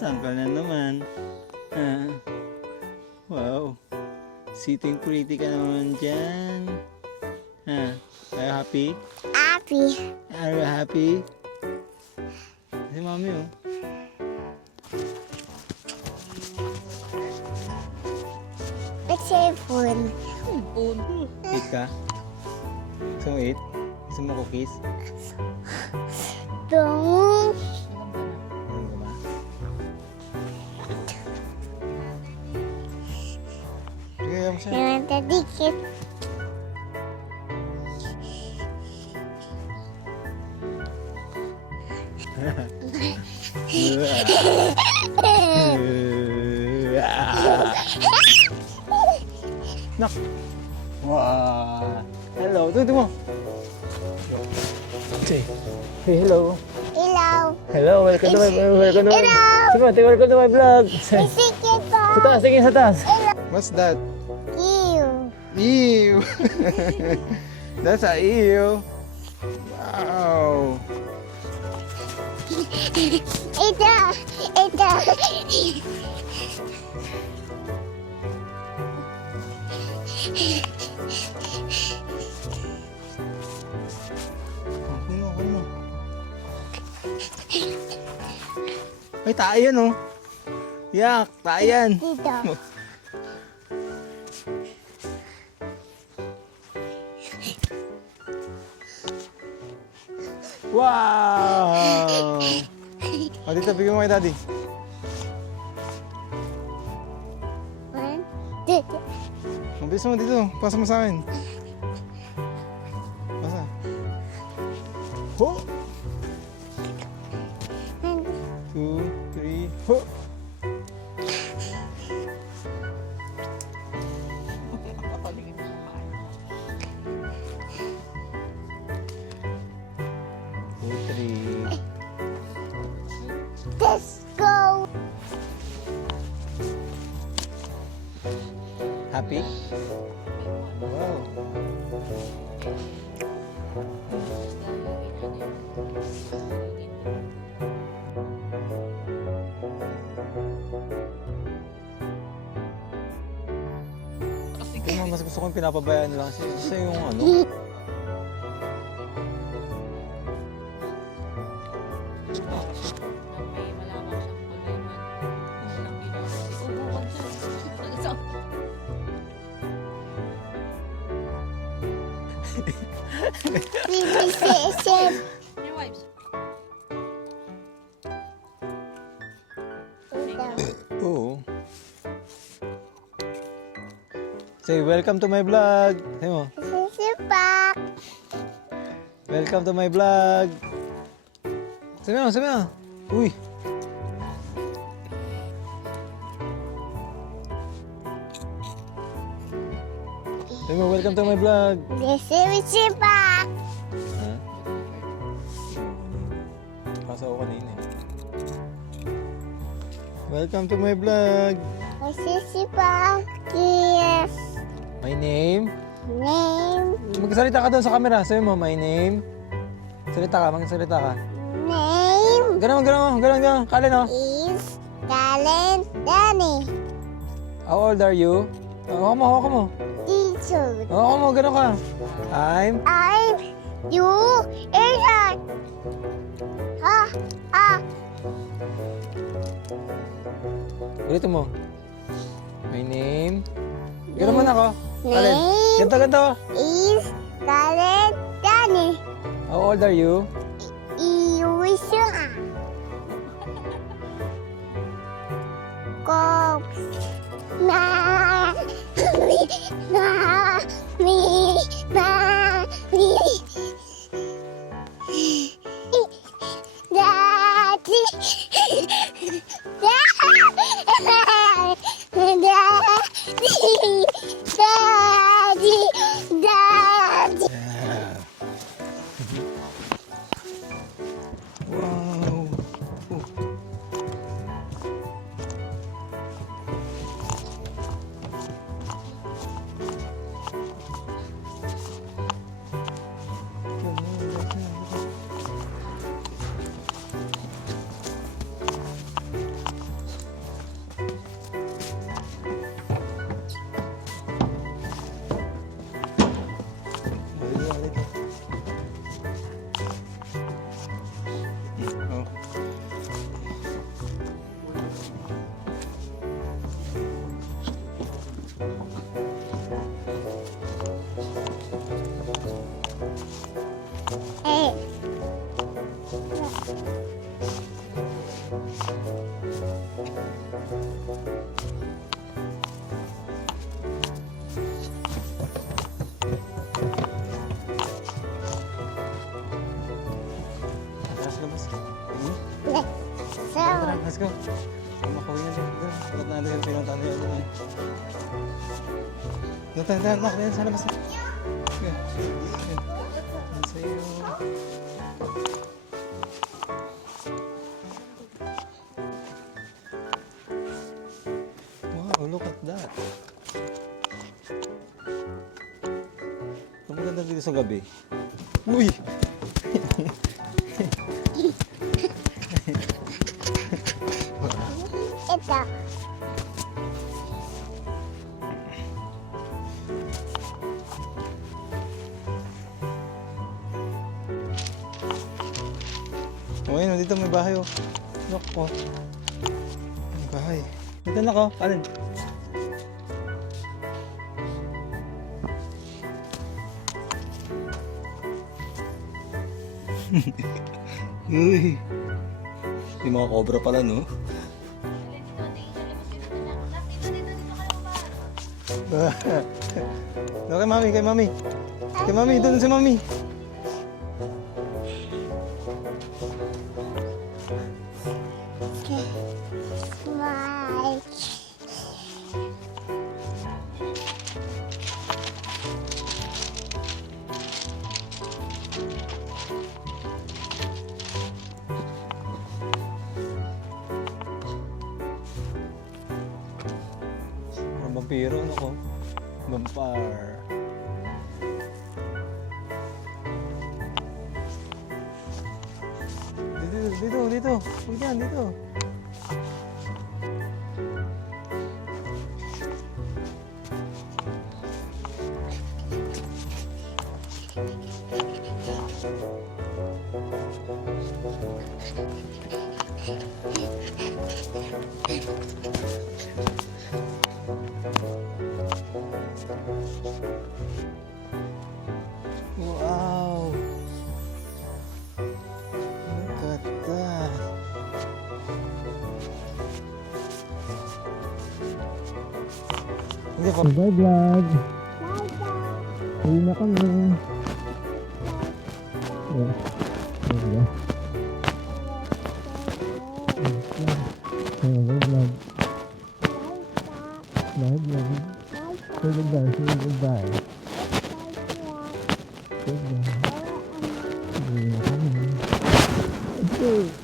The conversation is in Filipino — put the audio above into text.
saan ka na naman? Wow. Sitting pretty ka naman dyan. Are you happy? Happy. Are you happy? Si mami oh. Let's say phone. Eat ka? Gusto mo eat? Gusto mo cookies? Don't. Ano ba? Sige, ayaw mo siya. I want to take it. Nak! Wow! Hello! Tuto mo! Say hello! Hello. Hello! Welcome to my vlog! Hello. Welcome to my vlog! Say, Ticket sa po. taas! Sige, sa taas! What's that? You. Ew! That's a ew! Wow! Ito. Kunin mo. Ay, tayo yan oh! Yak! Tayo yan! Dito. Wow! O, dito, bigyan mo kay daddy. One, two, Mabilis mo dito. Pasa mo sa akin. Pasa. Ho! 2, 3, ho! Two, three. let's go. Happy? Wow. Ito mas gusto kong pinapabayaan lang kasi yung ano. Sip. Your wipes. Oo. Say, welcome to my vlog. Say mo, Sipak. welcome to my vlog. Sabi mo. Uy. Sabi mo, welcome to my vlog. Sipak. Ha? Pasa ako kanina eh. Welcome to my vlog. Sipak. Yes. My name? Name. Magsalita ka doon sa camera. Sabi mo, my name. Magsalita ka. Name Ganon. Kalin oh. is Kalen Danny. How old are you? Hawak mo. Teacher. Hawak mo, ganon ka. I'm You Asian. Ulitin mo. My name. Gano'n mo na ako. Alin? Name Ganto. is Kalen Danny. How old are you? Iusun. Cops. Daddy. Daddy. Wow. Eh. Let's go, boss. So, Tara, let's go. Makawin na din. Ba't na natin yung pinuntahan niya doon? Doon tayo, tayo, Mak. Ayan, sa labas na. Sige. Sige. Ayan sa'yo. Wow, look at that. Ang maganda dito sa gabi. Uy! ito. Oh, ayun, dito may bahay, oh. Look, oh. May bahay. Dito na ko, alin? Uy. May mga cobra pala, no? No, kay mami, kay mami. Kay mami, doon si mami. Smile. Ang vampiro, ano ko? Vampire. Dito. Huwag yan, dito. Wow! Look at that! Hindi po. Bye vlog. Bye-bye. Uwi na kami. Oh. Bye vlog. Bye vlog. Say goodbye. Say goodbye. Goodbye. Uwi na kami. Okay.